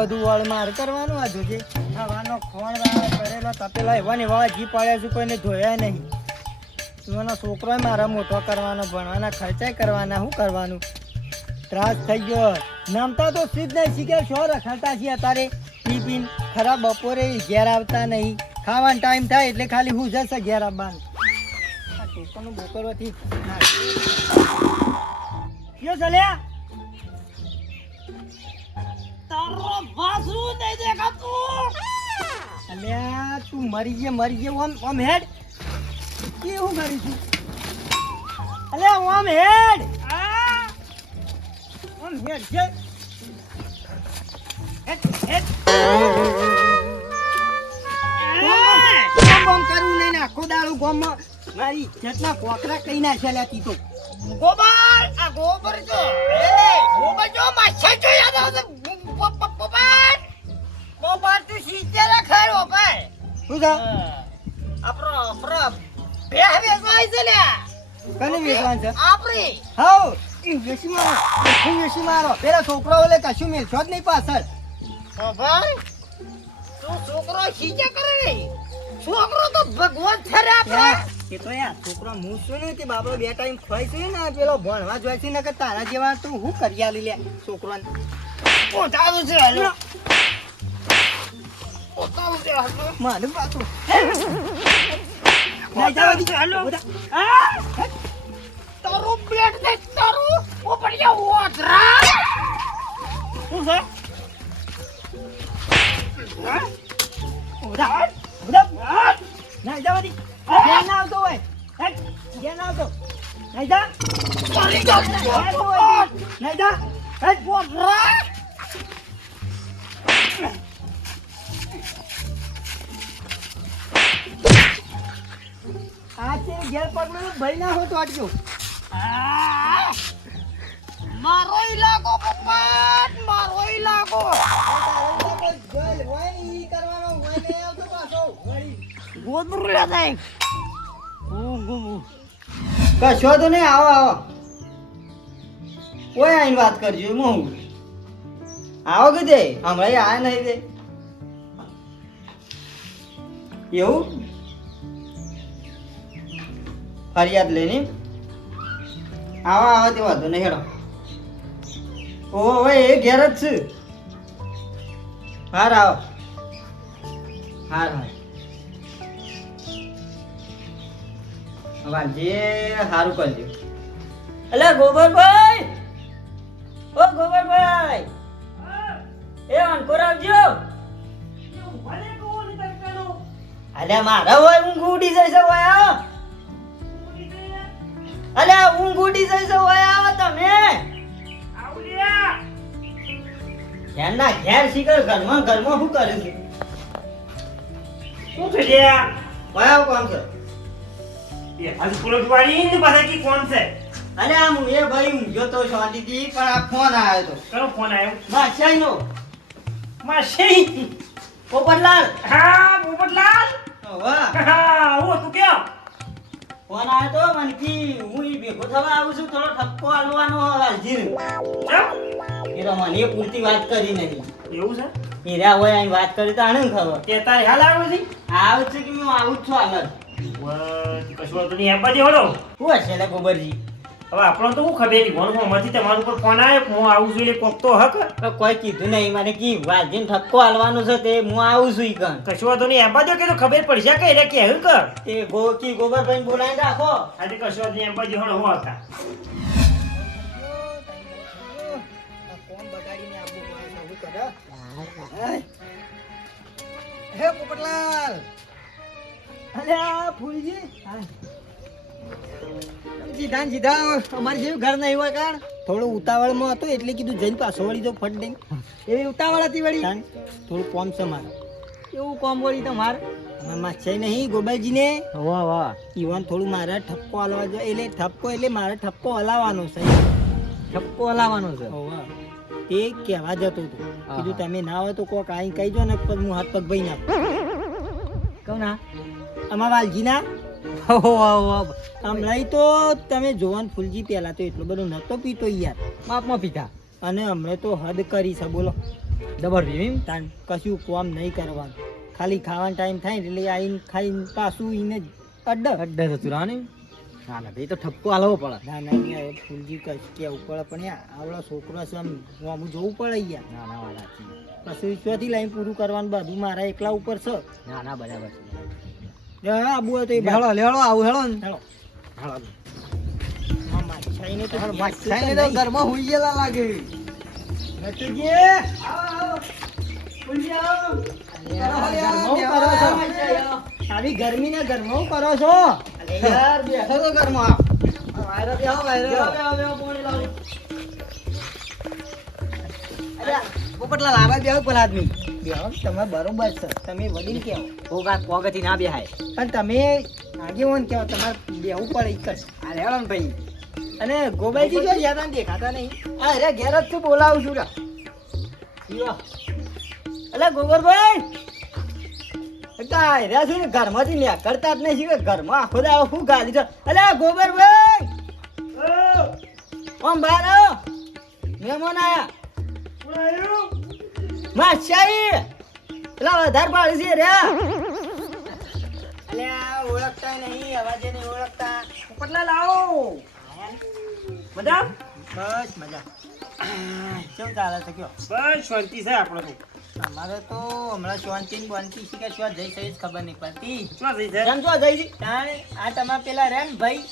બધું વળ માર કરવાનું આ જોજે ખાવાનો ખોણ કરેલો તપેલો એવા ને એવા જી પડ્યા છે કોઈને ધોયા નહીં એવાનો છોકરો મારા મોટો કરવાનો ભણવાના ખર્ચાય કરવાના શું કરવાનું ત્રાસ થઈ ગયો નમતા તો સીધ નહીં શીખે શો રખડતા છીએ અત્યારે પી પીને ખરાબ બપોરે ઘેર આવતા નહીં ખાવાનો ટાઈમ થાય એટલે ખાલી હું જશે ઘેર આવવાનું આ છોકરાનું બોકરવાથી કયો ચાલ્યા તારો વાસુ નહીં દેખાતું અલ્યા તું મરી ગયે ઓમ હેડ કેવું કરી છું અલ્યા ઓમ હેડ ઓમ હેડ છે હેડ કોમ કરું નહીં ને આખો દાડો ગોમમાં મારી જેટલા કોકરા કઈ નાખ્યા તી તો ગોબર આ ગોબર જો ગોબર જો માછા જો યાદ આવે ગોબર તું સીધે રખાયો ભાઈ શું છે આપણો બે વેચવાય છે લે કને વેચવાન છે આપરી હાઉ ઈ વેચી મારો પેલા છોકરો ઓલે કશું મેલશો જ નહીં પાછળ ભાઈ તું છોકરો સીધે કરે નહીં છોકરો તો ભગવાન છે રે આપણે એ તો યાર છોકરો હું શું ને કે બાબરો બે ટાઈમ ખવાય છે ને પેલો ભણવા જોય છે ને કે તારા જેવા તું હું કરી આલી લે છોકરાને પોતાવું છે હાલો પોતાવું છે હાલો માને પાછું નહીં જવા દીધું હાલો હા તારું પેટ દે તારું ઉપર જા ઓધરા શું છે હા ઓધરા ઓધરા નહીં જવા દી જ્ઞાન આવતો હોય જ્ઞાન આવતો નહીં જા નહીં જા હે ઓધરા આતે ઘેર પગનો ભાઈ ના હો તો આટજો મારો ઇલાકો પપ્પા મારો ઇલાકો જલ હોય ઈ કરવાનો હોય ને આવતો પાછો વળી ગોદર લે જાય કશો તો નહીં આવો ઓય આઈને વાત કરજો હું આવો કે દે હમણાં આયા નહીં દે એવું ફરિયાદ લઈને આવા તે વાંધો નહીં હેડો ઓહો એ ઘેર જ છે હાર આવો હાર વાંચે સારું કરજો અલ્યા ગોબરભાઈ ઓ ગોબરભાઈ એ અંકોર આવજો અલ્યા મારા હોય ઊંઘ ઉડી જાય છે હોય અલ્યા ઊંઘ ઉડી જાય છે હોય આવો તમે ઘેર ના ઘેર શીખર ઘરમાં શું કરે છે શું છે લ્યા વાવ કોણ છે એ આજ પુરત વાળી ને બધા કી કોણ છે અરે આમ એ ભાઈ ઊંઘ્યો તો શાંતિથી પણ આ ફોન આવ્યો તો કયો ફોન આવ્યો માશાઈનો માશાઈ પોપટલાલ હા પોપટલાલ વાહ હા હું તું કે ફોન આવ્યો તો મને કી હું ઈ ભેગો થવા આવું છું થોડો ઠપકો આલવાનો હાજીર કેમ એ તો મને પૂરતી વાત કરી નહીં એવું છે હીરા હોય અહીં વાત કરી તો આને ખબર કે તારે હાલ આવે છે આવું છે કે હું આવું જ છું હાલ કશું તો નહીં આપવા દે હોડો શું હશે લે ગોબરજી હવે આપણો તો હું ખબર નહીં કોણ માંથી તમારા ઉપર ફોન આવ્યો હું આવું છું એટલે કોક તો હક કોઈ કીધું નહીં મને કી વાજીને ઠપકો હાલવાનો છે તે હું આવું છું ઈ કણ કશું તો નહીં આપવા દો કે તો ખબર પડશે કે એટલે કે હું કર તે ગોબરભાઈ બોલાવીને રાખો આજે કશું તો નહીં આપવા દે હોડો હું આવતા હે પોપટલાલ અલ્યા ફૂલજી સીધા અમારે જેવું ઘર નહીં હોય કારણ થોડું ઉતાવળમાં હતો એટલે કીધું જઈને પાછો વળી જો ફટ દઈ એવી ઉતાવળ હતી વળી થોડું કોમ છે મારે એવું કોમ વળી તમારે અમારે છે નહીં ગોપાલજીને વાહ વાહ ઈવન થોડું મારે ઠપકો હલાવવા જોઈએ એટલે મારે ઠપકો હલાવવાનો છે ઠપકો હલાવવાનો છે તે કહેવા જતો હતો કીધું તમે ના હોય તો કોક આઈ કહી દો ને હું હાથ પગ ભાઈ નાખું કહું ના અમારા વાલજી ના હમણાં તો તમે જોવાન ફૂલજી પહેલા તો એટલો બધો નતો પીતો યાર માપમાં પીતા અને હમણાં તો હદ કરી છે બોલો ડબલ રીમ તાન કશું કામ નહીં કરવાનું, ખાલી ખાવાનો ટાઈમ થાય ને એટલે આવીને ખાઈને પાછું એને અડ્ડા થતું રાની. ના ના ભાઈ તો ઠપકો હાલવો પડે. ના ના યાર ફૂલજી કશું કેવું પડે પણ યાર આવડો છોકરો છે આમ આમ જોવું પડે યાર. ના ના વાત સાચી. પછી ચોથી લાઈન પૂરું કરવાનું બધું મારા એકલા ઉપર છે. ના ના બરાબર છે. હા આબુ હોય તો એ લેવડો લેવડો આવું હેડો ને. હેલો હાલો હા માછાઈને તો માછાઈને તો ઘરમાં હુઈ ગયેલા લાગે. નટુજી આવો ફૂલજી આવો. ઘરમાં કરો છો આવી ગરમી ના ઘરમાં કરો છો? અરે યાર બેઠો તો ઘરમાં. વાયરો બેહો વાયરો પાણી લાવો. અરે પોપટલા લાવા બેહો પેલા આદમી. બેહો તમે બરોબર છે, તમે વડીલ કેવો પોગા પોગથી ના બેહાય. પણ તમે આગેવાન કેવો, તમારે બેહવું પડે એક જ. આ હેડો ને ભાઈ. અને ગોબાઈજી જો યાદ દેખાતા નહીં. હા અરે ઘેર જ છું, બોલાવું છું. અલે ગોબરભાઈ રહ્યા છે ને ઘરમાંથી નીકળતા જ નહીં. ઘરમાં આખો દાડો શું ગાલી છે. અલે ગોબરભાઈ ઓમ બહાર આવો, મહેમાન આયા. માશાઈ પેલા વધારે પાડી છે રહ્યા. અલ્યા ઓળખતા નહીં, અવાજે નહીં ઓળખતા. પોપટલા લાવો. બધા બસ મજા. કેવું ચાલે છે કયો? બસ શાંતિ છે આપણે તો. અમારે તો હમણાં શાંતિ બનતી છે કે શું જઈ સહી જ ખબર નહીં પડતી. શું થઈ છે? કેમ છો જઈ આ તમારા પેલા રે ને ભાઈ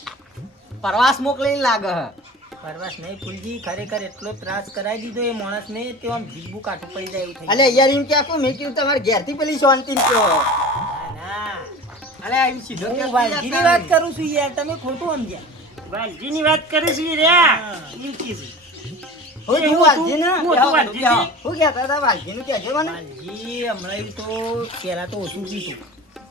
પ્રવાસ મોકલીને લાગે હે. પરવાસ નહીં ફૂલજી, ખરેખર એટલો ત્રાસ કરાવી દીધો એ માણસને તે આમ જીભું કાઠું પડી જાય એવું થઈ. અલે યાર એમ ક્યાં મેં કીધું તમારે ઘેરથી પેલી શાંતિ કયો. ના અલે એમ સીધો હું વાલજીની વાત કરું છું યાર, તમે ખોટું સમજ્યા. વાલજીની વાત કરીશ રે. એમ કીધું. હું તું વાલજીને હું તું વાલજીને. હું કહેતા હતા વાલજીનું કહેજો મને. વાલજી હમણાં તો પહેલા તો ઓછું પીતું,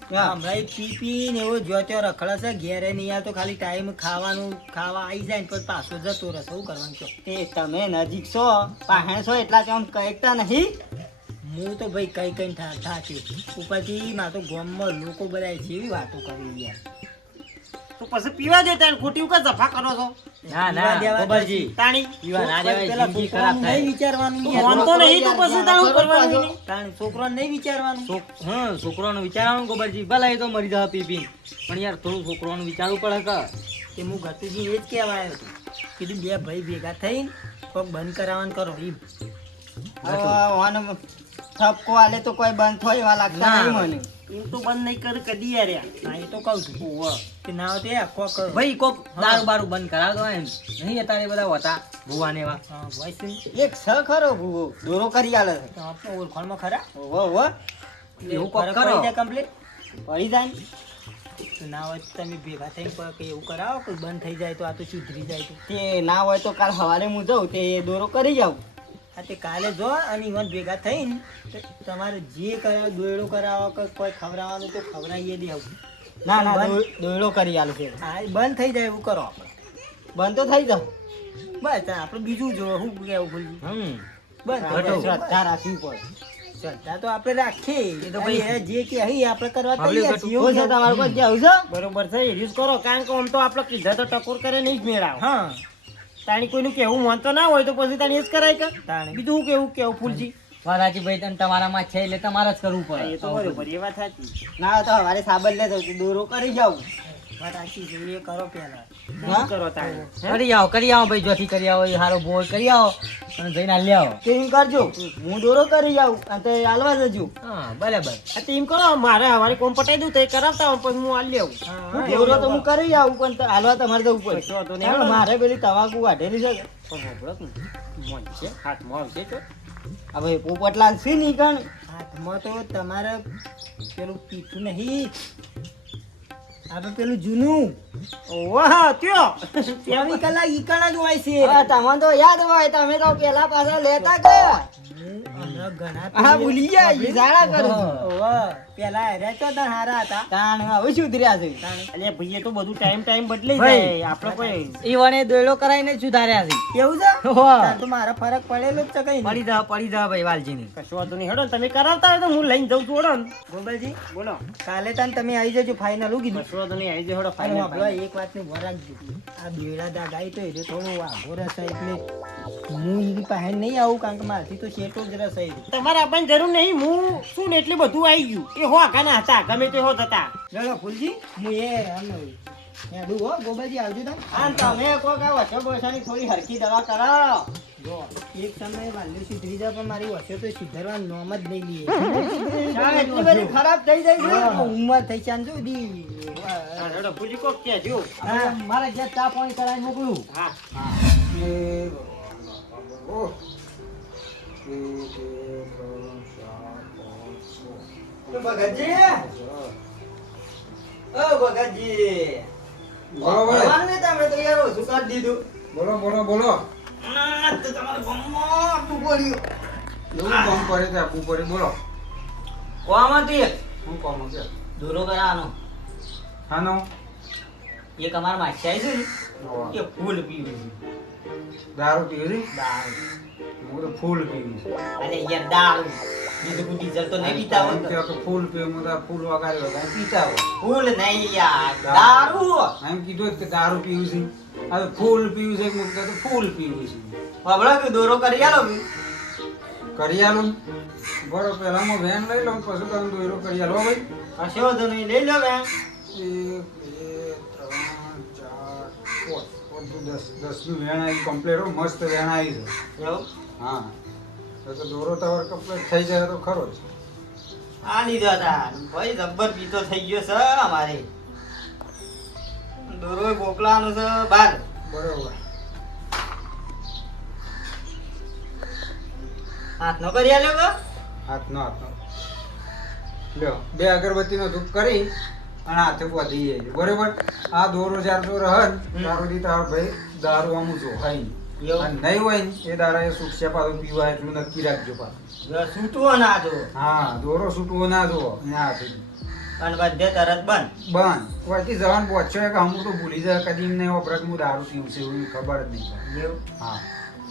હમણાં પી ને એવો જો ત્યાં રખડે છે. ઘેરે નહીં આવતો, ખાલી ટાઈમ ખાવાનું ખાવા આવી જાય ને પછી પાછો જતો રહે. શું કરવાનું છો? એ તમે નજીક છો, પાસે છો એટલા તો આમ કહેતા નહીં. હું તો ભાઈ કઈ કઈ થાક્યું ઉપરથી મારે તો ગામમાં લોકો બધા જેવી વાતો કરી યાર. તો પછી પીવા દે તાણ ખોટી ઉકા જફા કરો છો. ના ના ગોબરજી તાણી પીવા ના દેવાય, જિંદગી ખરાબ થાય. નહીં વિચારવાનું વાંધો નહીં તો પછી તાણ શું કરવાનું નહીં? તાણ છોકરાને નહીં વિચારવાનું. હા છોકરાનું વિચારવાનું ગોબરજી. ભલે એ તો મરી જવા પી પી, પણ યાર થોડું છોકરાનું વિચારવું પડે કે. કે હું ગતુજી એ જ કહેવા આવ્યો હતો, કીધું બે ભાઈ ભેગા થઈને કોક બંધ કરાવવાનું કરો. ઠપકો આલે તો કોઈ બંધ થાય એવા લાગતા નહીં મને. એમ તો બંધ નહીં કરે કદી યાર. હા એ તો કહું છું કે ના હોય તો કોક ભાઈ કોક દારૂ બારૂ બંધ કરાવતો એમ નહીં. અત્યારે બધા હતા ભુવા ને એવા. એક સ ખરો ભૂવો દોરો કરી આલે છે આપણે ઓળખાણમાં ખરા. ઓહો એવું કોક કરો કમ્પ્લીટ પડી જાય તો ના હોય તો તમે ભેગા થઈને કોઈ એવું કરાવો કોઈ બંધ થઈ જાય તો આ તો સુધરી જાય. તો તે ના હોય તો કાલ સવારે હું જાઉં તે દોરો કરી જાઉં. હા તે કાલે જો અને ઈવન ભેગા થઈને તમારે જે કરાવો દોયડો કરાવો કે કોઈ ખવડાવવાનું તો ખવડાવીએ દે આવું. ના ના દોયડો કરી આલું છે. હા એ બંધ થઈ જાય એવું કરો આપણે. બંધ તો થઈ જાવ બસ આપણે બીજું જો શું કેવું ભૂલી. બસ શ્રદ્ધા રાખવી પડે. શ્રદ્ધા તો આપણે રાખીએ એ તો ભાઈ જે કે આપણે કરવા તૈયાર છીએ. એવું છે તમારું કોઈ કેવું છે? બરોબર છે યુઝ કરો, કારણ કે આમ તો આપણે કીધા તો ટકોર કરે નહીં જ મેળાવ. હા તાણી કોઈનું કેવું માનતો ના હોય તો પછી તાણી એ જ કરાય કે બીજું કેવું ફૂલજી. વાલાજી ભાઈ તને તમારામાં છે એટલે તમારે જ કરવું પડે. એ તો બરોબર એ વાત સાચી. ના તો અમારે સાબલ લે તો દોરો કરી જાવ. વાત સાચી છે એ કરો પહેલા કરો તાણી. કરી આવો ભાઈ જોથી કરી આવો એ હારો બોલ કરી આવો અને જઈને હાલ આવો. તો એમ કરજો હું દોરો કરી જાઉં અને તે હાલવા જજો. હા બરાબર. તો એમ કરો મારે અમારે કોમ પટાઈ દઉં તો એ કરાવતા હોય પછી હું હાલ લેવું. દોરો તો હું કરી આવું પણ હાલવા તમારે જવું પડે. મારે પેલી તમાકુ વાઢેલી છે હાથમાં આવશે તો હવે પોપટલાલ છે નહીં કણ હાથમાં તો તમારે પેલું પીઠું નહીં આપણે પેલું જૂનું. ઓહો ત્યો 24 કલાક ઈકણ જ હોય છે. તમને તો યાદ હોય, તમે તો પેલા પાછા લેતા ગયા. હા ભૂલી ગયા ઈજારા કરું. ઓહો પેલા હેરે તો તન હારા હતા તાણ હવે સુધર્યા છે. એટલે ભઈએ તો બધું ટાઈમ બદલાઈ જાય. આપણે કોઈ ઈવણે દોયડો કરાઈને સુધાર્યા છે. કેવું છે? તાર તો મારા ફરક પડેલો જ છે કઈ. પડી જા ભાઈ વાલજીની. કશું વાંધો નહીં. હેડો તમે કરાવતા હોય તો હું લઈને જઉં છું. હેડો ગોપાલજી બોલો કાલે તાન તમે આવી જજો. ફાઇનલ કીધું. કશું વાંધો નહીં આવી જજો. હેડો ફાઇનલ. એક વાતની વરાગ આ બેડા દા ગાય તો એ થોડું આઘો રહેશે એટલે હું એની પાસે નહીં આવું કારણ કે મારથી તો શેટો જ રસ તમારે આપવાની જરૂર નહીં, હું શું ને એટલે બધું આવી ગયું. એ હો આઘાના હતા, ગમે તે હો હતા. ચલો ફૂલજી હું હેડું હો ગોબાજી આવજો તમે. હા તમે કોક આ વચ્ચે બોસાની થોડી હરકી દવા કરાવો. જો એક સમયે વાંધો સુધરી જાય પણ મારી વચ્ચે તો સુધરવાનું નામ જ નહીં લઈએ. એટલી બધી ખરાબ થઈ જાય છે ઉંમર થઈ છે ને સુધી. હેડો પૂછી કોક કહેજો. હા મારે જ્યાં ચા પાણી કરાવી મોકલું. હા ભગતજી ઓ ભગતજી બોલો ભાઈ. ભગવાનને તમે તો યાર ઓછું કરી દીધું. બોલો તો તમારે ગમમાં આટલું પડ્યું. એવું કામ કરે તે આપવું પડે. બોલો કોમાંથી શું કામ છે? દૂરો કરાવવાનો હાનો એક અમારા માછાઈ છે ને કે ફૂલ પીવું છે. દારૂ પીવે છે? દારૂ હું તો ફૂલ પીવું છે. અરે યાર દારૂ બીજું કોઈ ડીઝલ તો નહીં પીતા હોય એમ તો. કહો કે ફૂલ પીવું, હું તો આ ફૂલ વગાડે વગાડે પીતા હોય. ફૂલ નહીં યાર દારૂ. એમ કીધું જ કે દારૂ પીવું છે. હવે ફૂલ પીવું છે કે હું કહું તો ફૂલ પીવું છે. હમણાં કે દોરો કરી આલો કે કરી આલું. બરો પહેલા હું વેન લઈ લઉં પછી તમે દોયરો કરી આલો ભાઈ. કશો વાંધો નહીં લઈ લો બે. 1 2 3 4 5 10 વેણ આવી કમ્પ્લીટ હો. મસ્ત વેણ આવી છે. એવું હા તો દોરો તમારે કમ્પ્લીટ થઈ જાય તો ખરો જ. આ લીધો હતા ભાઈ જબ્બર પીતો થઈ ગયો છે અમારે. દોરો મોકલાવાનો છે બાર. બરોબર. હાથનો કરી આલ્યો કે હાથનો લ્યો 2 અગરબત્તીનો ધૂપ કરી અને હાથે પહોંચી જાય છે. બરોબર. આ દોરો જ્યારે તો રહન તારો દી તારો ભાઈ દારૂ આમું જો હાઈ એવું? અને નહીં હોય ને એ દારા એ છૂટશે પાછું પીવા એટલું નક્કી રાખજો પાછું. છૂટવો ના જો હા દોરો છૂટવો ના જો એના હાથે અને બધે તરત બંધ. બંધ. કોઈથી જવાન પહોંચ્યો કે અમુક તો ભૂલી જાય કદી એમને વપરાશ હું દારૂ પીવું છે એવું ખબર જ નહીં પડે. એવું હા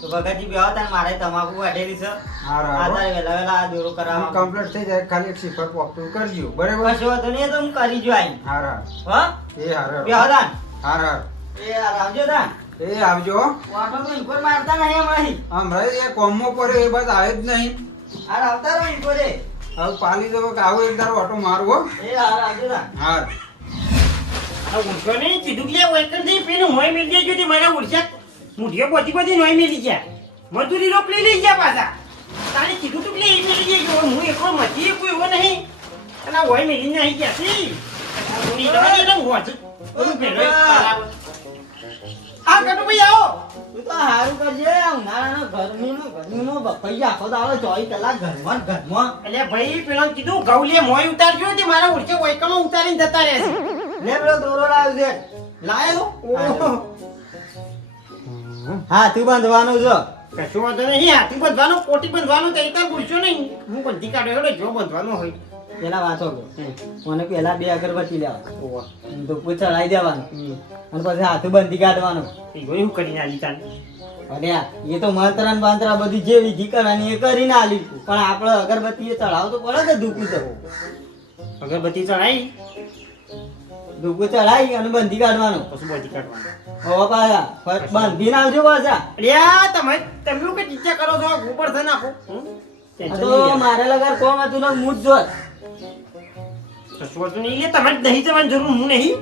તો ભગતજી બેહો તાન મારે તમાકુ કાઢેલી છે. હા આ રાવ તારે વહેલા વહેલા આ દોરો કરાવવા. કમ્પ્લીટ થઈ જાય ખાલી એક સિફર પોપટું કરજો. બરાબર. કશો વાંધો નહીં, એ તો હું કરી જો આઈ. હા હા હા એ હાર બેહો તાન. હાર હાર એ આ આવજો તાન. એ આવજો. વાટો તો ઈકોર મારતા નહીં હમણાં. હમણાં એ કોમો પર એ બસ આવે જ નહીં. આ આવતા રહો ઈકોરે. હવે પાલી દો કે આવો એક દારો ઓટો મારવો. એ આ આવજો તાન. હાર આ ઊંઘો નહીં, કીધું કે વેકનથી પીને મોય મિલ જાય છે મારા ઉડ્યા મુઠીઓ બધી નોય મિલી ગયા. મજૂરી રોક લઈ ગયા પાછા. તારે કીધું તું કે એ મિલી જાય હું એકલો મચી કોઈ એવો નહીં. અને આ હોય મિલી નહીં ગયા છે. આ થોડી દવા દે ને હું વાંચું. બધું ભેળો એક કરાવો. આ કટુભાઈ આવો. તું તો હારું કરજે. ઉનાળાનો ગરમીનો બફાઈ આખો દાડો 24 કલાક ઘરમાં ને ઘરમાં. એટલે ભાઈ પેલા કીધું ગૌલીએ મોય ઉતારજો તે મારા ઉડકે વૈકલો ઉતારીને જતા રહેશે. લે પેલો દોરો લાવ્યો છે. લાયો? ઓહો. હાથી બાંધવાનું છે. કશું વાંધો નહીં. હાથી બંધવાનો પોટી બંધવાનો તો એકવાર ભૂલશો નહીં. હું બંધી કાઢ્યો એટલે જો બંધવાનો હોય. પેલા વાંચો મને પેલા 2 અગરબત્તી લેવા ધૂપ ચડાવી દેવાનું અને પછી હાથું બંધી કાઢવાનું. એવું કરીને આલી ચાલ. અરે એ તો મંત્ર ને બાંત્રા બધી જે વિધિ કરવાની એ કરીને આલી. પણ આપણે અગરબત્તી એ ચડાવ તો પડે કે ધૂપ તો અગરબત્તી ચડાવી ધૂપ ચડાવી અને બંધી કાઢવાનું. પછી બંધી કાઢવાનું. હવે પાછા બંધી ના આવજો પાછા. અરે તમે લોકો ચિંતા કરો છો ઉપર થઈ નાખો. આ તો મારે લગાર કોમ હતું ને મૂજ જોત. કશું વાંધો નહીં. એટલે તમારે નહીં જવાની જરૂર હું નહીં.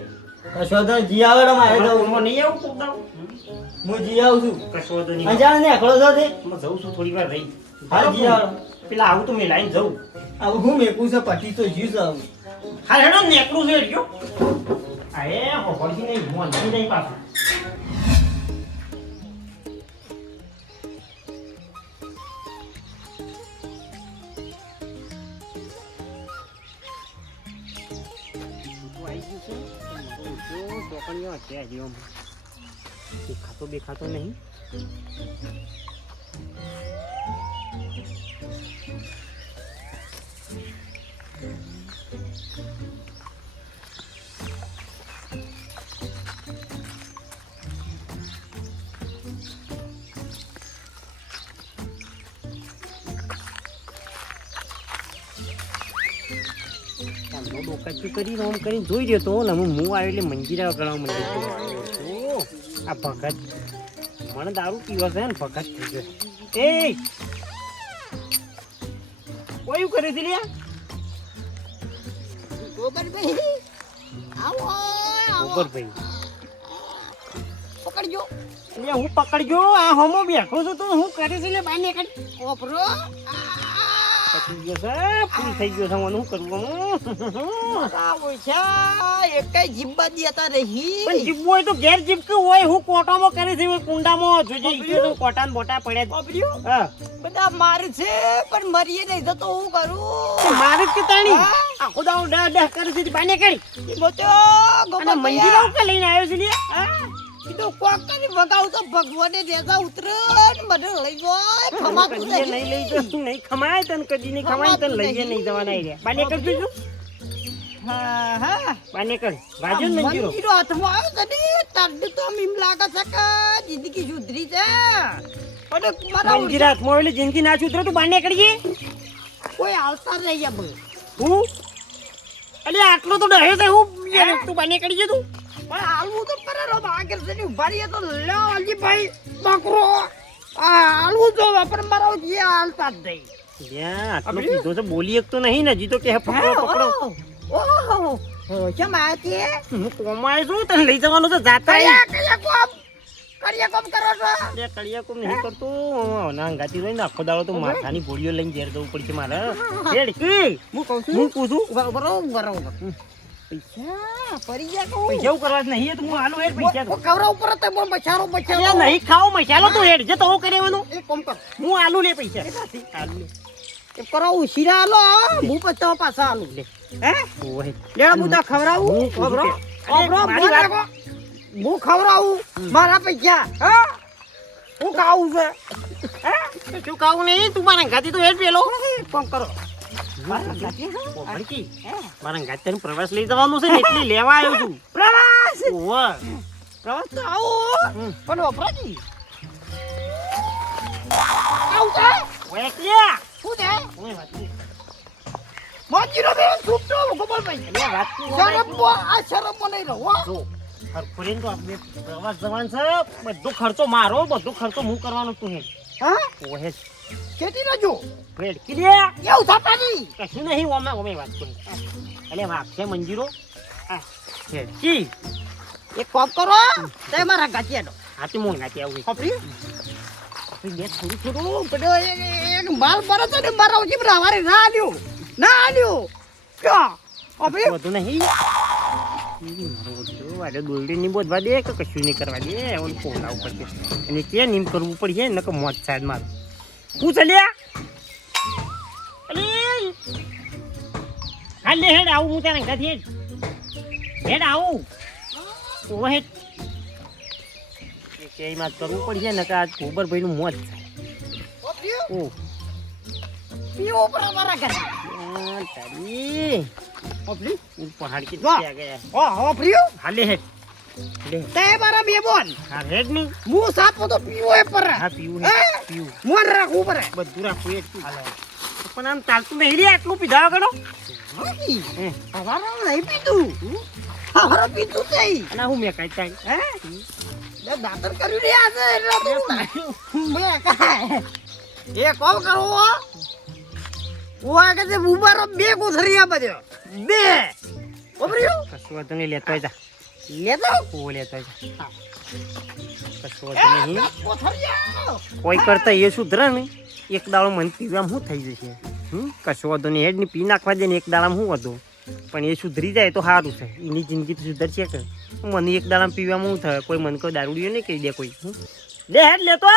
કશો તો જી આવે મારે તમારા જવું. ફોનમાં નહીં આવું કોક દાડો? હું જી આવું છું. કશું વાંધો નહીં. અંજાણ ને એકલો છો તે હું જઉં છું થોડી વાર રહી. હા જી આવો. પેલા આવું તો મેં લાઈને જવું. આવું હું મેકું છે પટી તો જીવ છે આવું. હા હેડો નેકડું છે એટલું. હા એ હોભળથી નહીં મોન નહીં પાછું. દેખાતો નહીં. કરી રોમ કરીને જોઈ રહ્યો તો ને હું આવ્યો એટલે મંજીરા ગણાવ મંદિર આ ભગત મને દારૂ પીવો છે ને ફકત થઈ ગયો. એ કોયું કરે છે લ્યા? ગોબરભાઈ આવો આવો ગોબરભાઈ પકડજો. એટલે હું પકડજો આ હોમો બેઠો છું તો હું કરે છે લે બાર નીકળ. ઓપરો પતી ગયો છે ફૂલ થઈ ગયો છે મને શું કરવું? આવો છે એકઈ જીબ્બા દેતા રહી. પણ જીવવું હોય તો ઘેર જીવતું હોય હું કોટામાં કરે છે કુંડામાં જોજે ઈચ્છ્યો તો કોટાન બોટા પડ્યા. બાબરીઓ હા બધા મારે છે પણ મરીએ નહીં તો હું કરું? તો મારે જ કે તાણી હા? આખો દાવ ડહ ડહ કરે છે બાર નીકળ. બોતો અને ગોબરભાઈ મંજીરા ઉપર લઈને આવ્યો છે લે. હા કીધું કોક કરી વગાવ તો ભગવાને દેતા ઉતરે ને મને લઈ જાય ખમાતું કદી નહીં લઈ જતું નહીં ખમાય તને કદી નહીં ખમાય તને લઈએ નહીં જવાના રહ્યા. બાર નીકળ તું હા હા બાર નીકળ વાજો ને મંજીરો. મંજીરો હાથમાં આવ્યો છે ને તને તો એમ લાગે છે કે જિંદગી સુધરી છે અને મારા મંજીરા હાથમાં આવેલી જિંદગી ના સુધરે તું બાર નીકળીએ. કોઈ આવતા નહીં યાર હું અલે આટલો તો ડહે છે હું યાર તું બાર નીકળી ગયો તું. પણ હાલવું તો પરેરો આગળ છે ને ઉભા રહીએ તો લો અલીભાઈ બકરો આ હાલવું જો પણ મારો જે હાલતા જ નહીં. લ્યા આટલો પીધો છે બોલી એક તો નહીં ને હજી તો કે પકડો પકડો. ઓહો કેમ આતી હું કોમાય છું તને લઈ જવાનો છે જાતા કયા કોમ કરો છો? લે કડિયા કોમ નહીં કરતો ના અંગાતી રહી ને આખો દાડો તો માથાની ગોળીઓ લઈને ઘેર જવું પડશે મારે. હેડ કી હું કહું છું હું પૂછું બરોબર પૈસા પડી ગયા કહું પૈસા એવું કરવા જ નહીં તો હું હાલો હેડ પૈસા તો. કવરા ઉપર તો બોલ બચારો અલ્યા નહીં ખાઓ મસાલો તો હેડ જે તો હું કરેવાનું એક કોમ કર હું આલુ લે પૈસા આલુ લે. એ કરાવું શીરા આલો હું પચાવ પાછા આલુ લે હે ઓહે લેડા મુદા ખવરાવું હું પૂછું ઓબરો કે- ઓબરો અરે, મારી વાત- હું ખવરાવું મારા પૈસા હા હું ખાવું છે હે શું ખાવું નહીં તું મારા ગાતી તો હેડ પેલો કોમ કરો ભડકી મારા ગાતી તને પ્રવાસ લઈ જવાનું છે ને એટલે લેવા આવ્યો છું. પ્રવાસ ઓહો પ્રવાસ તો આવો પણ વપરાજી આવું છે ઓય ક્યા શું છે ઓય વાત કરી. મોજીરો બે છૂટો ગોપાલભાઈ અલ્યા વાત કરી. શરમ આ શરમ નહીં રહો જો હરખુરીને તો આપણે પ્રવાસ જવાનું છે બધો ખર્ચો મારો બધો ખર્ચો હું કરવાનો તું હેડ હા ઓહે ખેતી ન જો હેડ કીધે એવું થતા નહીં કશું નહીં ઓમે વાત કરી. અલ્યા વાત છે મંજીરો આ હેડ કી એક કોમ કરો તે મારા ગાચિયાનો હાથી મોં નાખી આવું ખપરી બે થોડું થોડું પેલો એક માલ બરો તો ને મારા ઉજી પર હવારે ના આલ્યો ક્યાં ખપરી બધું નહીં વાડે દોરડી ની બોધવા દે કે કશું નહીં કરવા દે ઓલું પોલાવ પડશે અને કે નીમ કરવું પડશે ને કે મોજ સાઈડ મારું હું ચાલ્યા અલે હાલ લે હેડ આવું હું તારા ઘાથી હેડ આવું ઓ હેડ કે એમાં કરવું પડશે ને કે આ ગોબરભાઈ નું મોજ ખપરી ઓ પીવો પર મારા ઘરે તારી ખપરી હું પહાડ કે વાહ. ત્યાં ગયા ઓ ખપરી હાલે હેડ લે તે મારા બે બોલ હા હેડ નહીં હું સાપો તો પીવો એ પર હા પીવું હે? પીવું મોન રાખવું પડે બધું રાખવું એ જ હાલે પણ આમ ચાલતું નહીં રે આટલું પીધા વગર હાજી હે હવારો નહીં પીધું હવારો પીધું નહીં અને હું મેં કાંઈ ચાલ હે બે દાતર કર્યું રહ્યા છે એટલે તું બે કાય એ કોમ કરો ઓવા કે ઉબારો બે કોથરિયા બધ્યો બે ઓબર્યો કશું વાંધો નહીં લેતો જા લેતો ઓ લેતો જા કશું વાંધો નહીં કોથરિયા કોઈ કરતા એ સુધરે ને એક દાડો મન પીવામાં શું થઈ જશે કશું વાંધો નહીં હેડ ને પી નાખવા દે ને એક દાડામાં શું હતું પણ એ સુધરી જાય તો સારું છે એની જિંદગી તો સુધરશે કે મને એક દાડામાં પીવામાં શું થાય કોઈ મને કોઈ દારૂડીઓ નહીં કહી દે કોઈ લે હેડ લેતો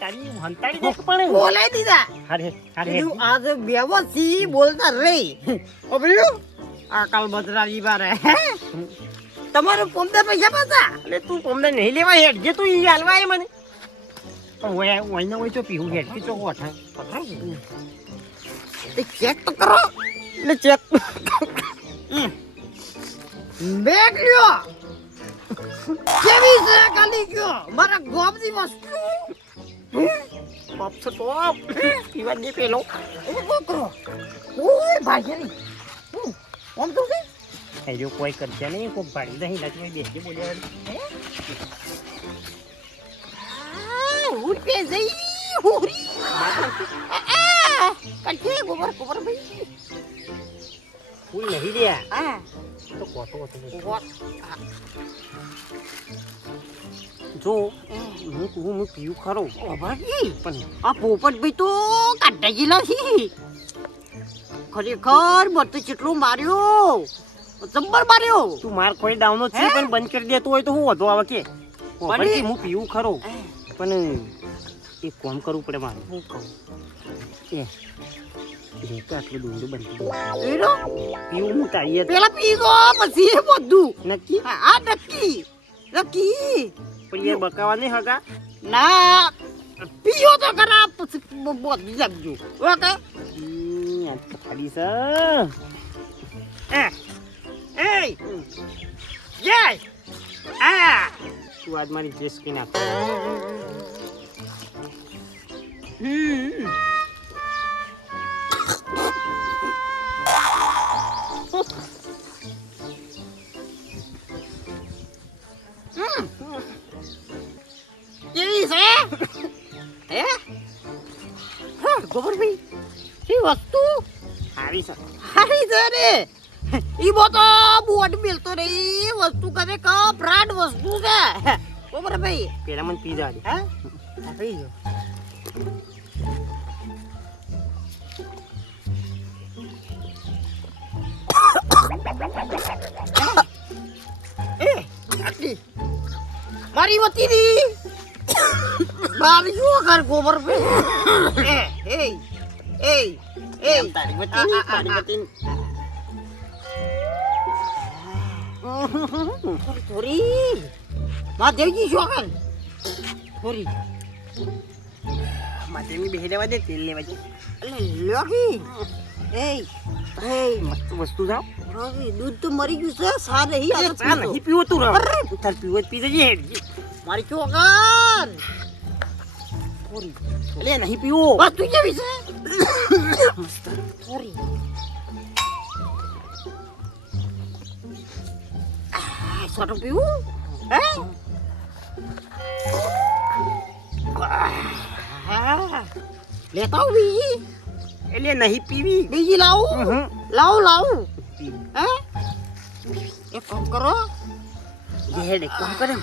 તારી હંતાડી દેખ પણ બોલાઈ દીધા હારે હારે કીધું આજે વ્યવસ્થિત બોલતા રહી ઓબર્યો આ કાલ બદરાજી બારે તમારું 15 પૈસા પાછા એટલે તું તમને નહીં લેવા હેડ જે તું ઈ હાલવા એ મને પણ ઓય ને ઓય તો પીવું હેડ કે ચોકો થાય એ ચેક તો કરો એટલે ચેક બેગ લ્યો કેવી છે કાલી ગયો મારા ગોબની વસ્તુ ટોપ છે ટોપ પીવા દે પેલો એ કોકરો ઓય ભાઈ ઓમ તો કે જો કોઈ કરશે નહીં કોઈ પાડી નહીં લાગે બેસી બોલ્યા ઉડ પે જઈ હોરી કટે ગોબર ગોબર ભાઈ ફૂલ નહીં રહ્યા હા તો કોતો હતો જો હું પીવું ખરો ઓભાજી પણ આ પોપટભાઈ તો કાઢા ગયેલા છે ખરેખર બટ કેટલું માર્યો જબ્બર માર્યો તું માર કોઈ દાવનો છે પણ બંધ કરી દેતો હોય તો હું વધુ આવે કે પણ હું પીવું ખરો પણ એક કામ કરવું પડે મારે હું કહું એ તો આટલું દૂર બનતું એનો પીવું હું તાઈએ પેલા પી ગો પછી એ બધું નક્કી આ નક્કી નક્કી પણ એ બકાવા નહીં હગા ના પીયો તો ખરા પછી બોધી લાગજો ઓકે ખાલી છે એ જય આ તું આજ મારી ડ્રેસ કી નાખ કેવી છે હે ગોબરભાઈ એ વસ્તુ સારી છે હારી છે રે ઈ બોતો બોટ મિલતો રે ઈ વસ્તુ કરે ક બ્રાન્ડ વસ્તુ છે ગોબરભાઈ પેલા મને પી જા હે આપી જો મારી વતી ની મારી જો કર ગોબરભાઈ એ તારી વતી થોરી માં દેવજી શું કર થોરી માટે મેં બેહી લેવા દે તેલ લેવા દે અલે લોકી એ મસ્ત વસ્તુ જાવ રોજી દૂધ તો મરી ગયું છે સા નહીં આ ચા નહીં પીવો તું રહ તાર પીવો જ પી જજે મારી ચોકર થોરી એટલે નહીં પીવો વસ્તુ કેવી છે થોરી સોટો પીવું હે લેતા આવું બીજી એટલે નહીં પીવી બીજી લાવું લાવું હે એક કામ કરો જેડ કોણ કરે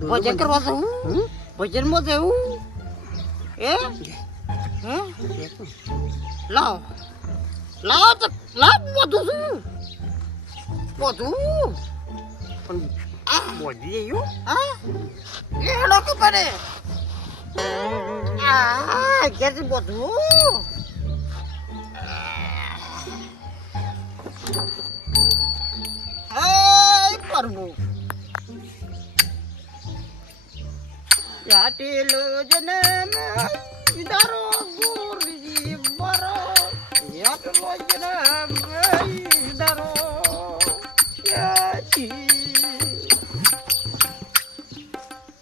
ભજન કરવા જવું ભજનમાં જવું હે હે લાવ તો લાવ બધું છું બધું પણ બોધી જયું હા એ લોકો પડે ઘેરથી બધું પ્રભુ યાટેલો જન્મ વિદારો ગુરુજી બરો યાટેલો જન્મ વિદારો યાચી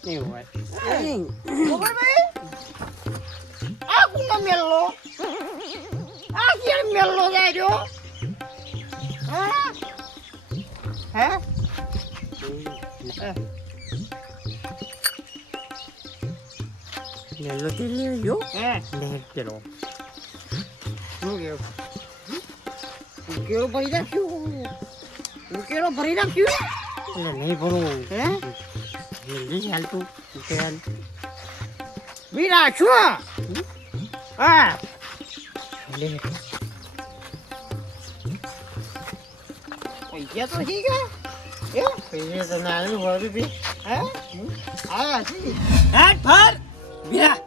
એવું હોય ગોબરભાઈ આ કુનો મેલ્લો આ કેમ મેલ્લો જાય રહ્યો હે લેલો તે લેજો હે લે ચલો શું કેવું ઉકેલો ભરી નાખ્યું ઉકેલો ભરી નાખ્યું એટલે નહીં ભણવું હે જલ્દી ચાલતું ચાલ વીરા શું હા લે પૈસા તો ઠીક હે પૈસે તો ના આવ્યું વારું બી હે હા ઠીક હેટ ફર વીરા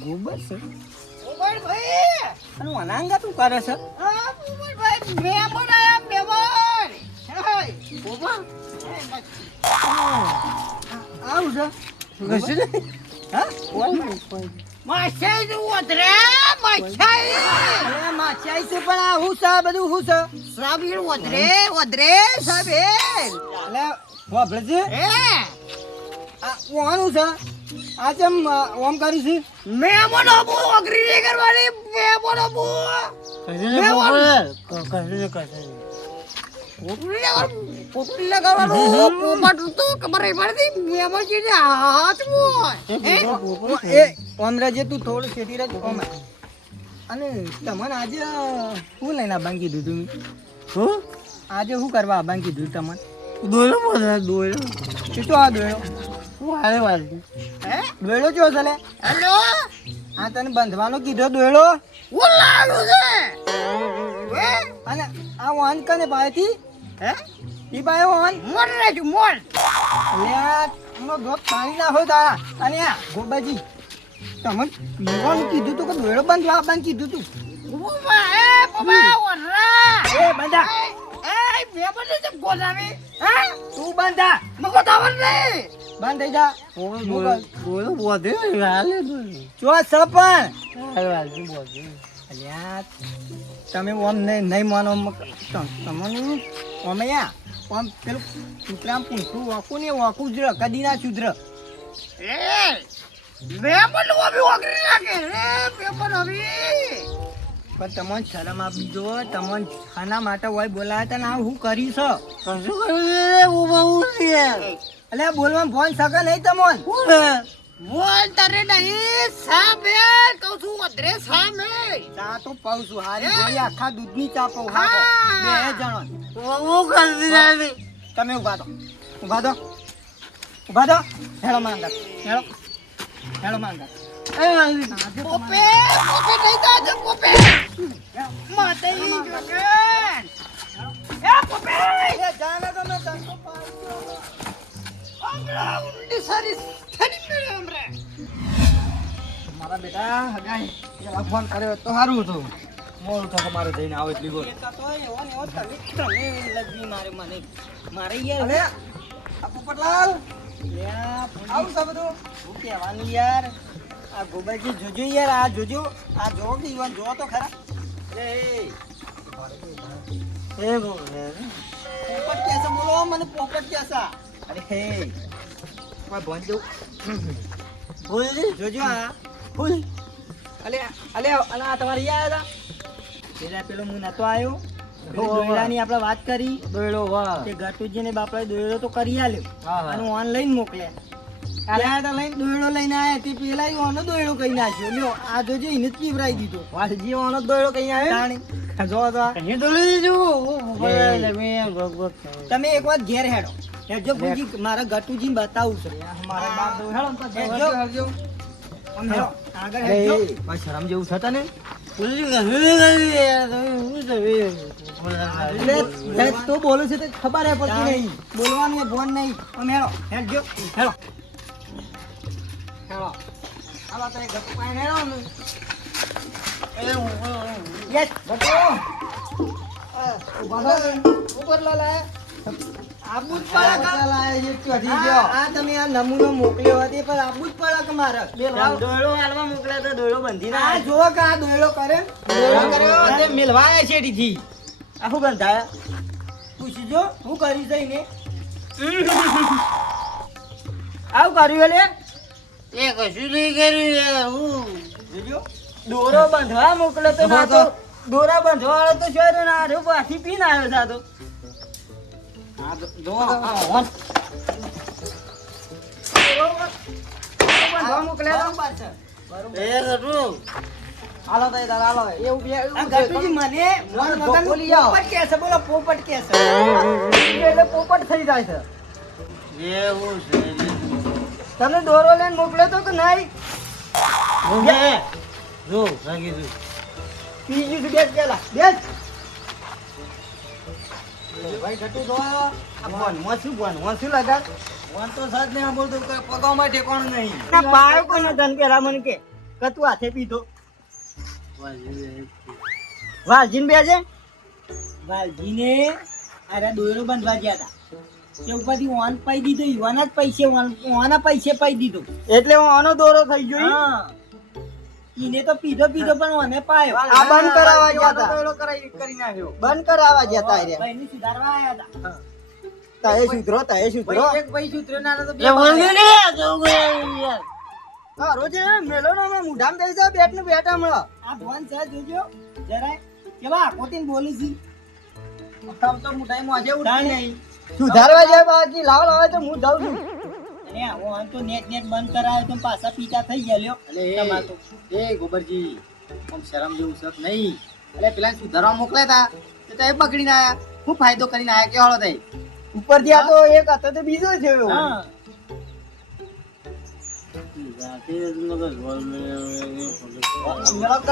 ગોબર છે ગોબરભાઈ અને અનાંગા તું કરે છે હા ગોબરભાઈ મેમોર આયા મેમોર હે ગોબર આવું છે કશું નહીં હા કોઈ માછાઈ તું ઓતરે માછાઈ અરે માછાઈ છે પણ આ હું છે બધું હું છે સાબીર ઓતરે સાબીર એટલે વાપરે છે હે આ કોનું છે આ ચમ ઓમ કરી છે મેં બોલો બો અગરી નહીં કરવાની મેં બોલો બો પોટલી લગાવવાનું પોપટ તો ખબર નહીં પડતી મેમાં છે હાથ એ ઓમરાજે તું થોડું શેઠી રાખ ઓમ અને તમને આજે શું લઈને આવવાનું કીધું તું હું આજે શું કરવા આવવાનું કીધું તમને દોયલો બોલે દોયલો શું આ દોયલો વાળે વાળે હે દોયલો ચો છે લે હેલો આ તને બંધવાનો કીધો દોયલો હું લાડુ છે અને આ વાન કને પાયથી હે ઈ બાય વાન મોર રેજુ મોર લે નો ગોપ પાણી ના હોય તારા અને આ ગોબાજી તમને પીવાનું કીધું તું કે દોયલો બંધવા આવવાનું કીધું તું ઉમા એ પપ્પા વરરા એ બંધા એ બે બંધ છે ગોલામી હે તું બંધા મકો તાવર નહીં બંધ થઈ જા બોલો બોધે હાલે ચો સપન હાલે બોધે અલ્યા તમે ઓમ નહીં માનો તમને ઓમે યા ઓમ પેલું કૂતરામ પૂંછું વાકું ને વાકું જ કદી ના સુધર એ મેં પણ ઓબી ઓગરી નાખે રે પેપર ઓબી પણ તમને શરમ આપી જો તમને ખાના માટે હોય બોલાયા તા ના હું કરી છો શું કર્યું રે ઉભા છે અલે બોલવા ફોન સકે નહીં તમોન બોલ તારે નહીં સામે કહું છું અદરે સામે ચા તો પાઉં છું હારી ગોળી આખા દૂધની ચા પાઉં હા બે જણો હું કરી દીધી તમે ઉભા દો હેલો માંગા હેલો માંગા પોપે નહીં દાજો પોપે માતે ઈ જોગન એ પોપે એ જાને તો ન તંકો પાડ્યો અમરા ઉંડી સારી ખરી મેળે અમરા મારા બેટા હગાઈ એલા ફોન કર્યો તો સારું હતું મોડું તો મારે જઈને આવે એટલી ગોળ તો એવો ને એવો તમે લગી મારે યાર અરે આ પોપટલાલ લ્યા આવું છે બધું હું કહેવાનું યાર આ ગોબાજી જોજો યાર આ જોજો આ જો કે ઈવન જો તો ખરા એ પોપટ કેસા બોલો મને પોપટ કેસા અરે હે કોઈ બોન દો બોલ જોજો આ બોલ અલે આ તમારી આયા હતા પેલો હું નતો આવ્યો દોયડાની આપણે વાત કરી દોયડો વાહ તે ગટુજીને બાપડે દોયડો તો કરી આલ્યો અને ઓનલાઈન મોકલ્યા ત્યાં લઈને દોયડો લઈને આયા તે પેલા ઓનો દોયડો કઈ નાખ્યો લ્યો આ જોજો એને જ પીવરાઈ દીધો વાલજી ઓનો દોયડો કઈ આવ્યો જો તો એ દોયડો દીધો તમે એક વાર ઘેર હેડો હેડજો પૂજી મારા ગટુજીને બતાવું છે મારા બાપ દોયડો હેડજો આમ હેડો આગળ હેડજો બસ શરમ જેવું થતા ને તો બોલું છે તો ખબર હે પડતી નહીં બોલવાનું એ ફોન નહીં આમ હેડો હેડજો હેડો હેડો આલા તો ગપ પાઈ હેડો ને યસ બતો ઉપર લાલા આબુજ પાડા લાય એ ચઢી ગયો આ તમે આ નમૂનો મોકલ્યો હતી પણ આબુજ પાડા કે મારે દોયડો આલવા મોકલ્યા તો દોયડો બંધી ના આ જો કે આ દોયડો કરે દોયડો કર્યો તે મિલવાયા છેડી થી આ હું બંધાયા પૂછજો હું કરી જઈને આવ કર્યું લે એ કશું નહીં કર્યું હું જોજો દોરો બંધવા મોકલ્યો તો ના તો દોરા બંધવા વાળો તો શહેર ના રે પાછી પીને આવ્યો સાતો તમે દોરો લઈને મોકલ્યો તો કે નહીં બીજું બેસ પેલા બેસ ભાઈ ઘટુ દોવા બોન મોસું લગા બોન તો સાથ ને બોલતો કે પગામાં ઠેકાણું નહીં ના પાયો કોનો ધન પેલા મને કે કતું હાથે પીધો વાલજીને બેજે વાલજીને અરે દોયરો બંધવા ગયા હતા તે ઉપરથી ઓન પાઈ દીધો ઈવાના જ પૈસે ઓના પૈસે પાઈ દીધો એટલે ઓનો દોરો થઈ ગયો હા ઈને તો પીધો પણ મને પાયો આ બંધ કરાવવા ગયા હતા દોરો કરી નાખ્યો બંધ કરાવવા ગયા હતા રે ભાઈની સુધારવા આયા હતા તાએ સુધરો એક ભાઈ સુધરો ના તો બે બોલ ને જો યાર ઘરો છે મેલો નો મુઢામ થઈ જાય બેટ ને બેટ હમણાં આ ફોન છે જોજો જરાય કેવા કોટીન બોલી છે આમ તો મુઢાઈ મોજે ઉઠાણ નહીં સુધારવા જાય બાકી લાવ લાવે તો હું જાઉં છું અરે હું આમ તો નેટ બંધ કરાયો તો પાછા પીકા થઈ ગયા લ્યો તમાર તો એ ગોબરજી આમ શરમ જેવું સબ નહીં એટલે પેલા સુધારવા મોકલ્યા તા તો એ પકડીને આયા શું ફાયદો કરીને આયા કે હળો થઈ ઉપર થી આ તો એક હતો તો બીજો છે હા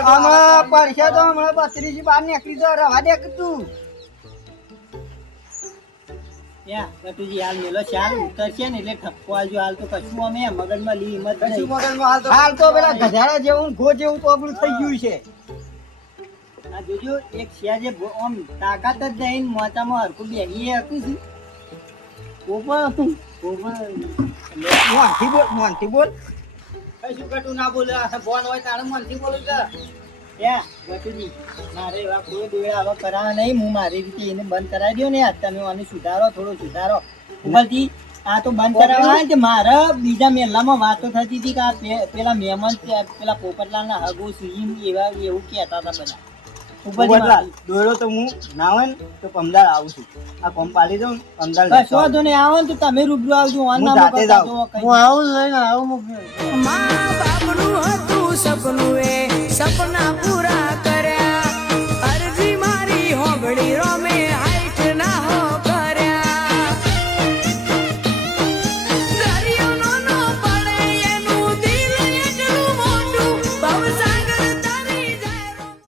આમાં પરસ્યા તો હમણાં 32 બાર નીકળી તો રવા દે કે તું હાલ મેલો ચાલ ઉતરશે ને એટલે ઠપકો આલજો હાલ તો કશું અમે મગજમાં લી હિંમત કશું મગજમાં હાલ તો પેલા ગધાડા જેવું ગો જેવું તો આપણું થઈ ગયું છે આ જોજો એક છે જે આમ તાકાત જ નહીં મોચામાં હરકું બેગી હતું છે મોનથી બોલ કઈ શું કટું ના બોલે ફોન હોય તારે મોનથી બોલું કે મારે એવા કોઈ દોડા આવા કરાવવા નહીં હું મારી રીતે એને બંધ કરાવી દો ને તમે આને સુધારો થોડો સુધારો ઉપરથી આ તો બંધ કરાવવા કે મારે બીજા મેલામાં વાતો થતી હતી કે આ પેલા મહેમાન પેલા પોપટલાલના હગો સુઈ એવા એવું કહેતા હતા બધા ઉપરથી દોડો તો હું ના હોય ને તો પમદાર આવું છું આ કોમ પાડી દઉં પમદાર કશો વાંધો નહીં આવો ને તો તમે રૂબરૂ આવજો હું આવું લઈને આવું માં બાપનું હતું સપનું એ સપના પૂરા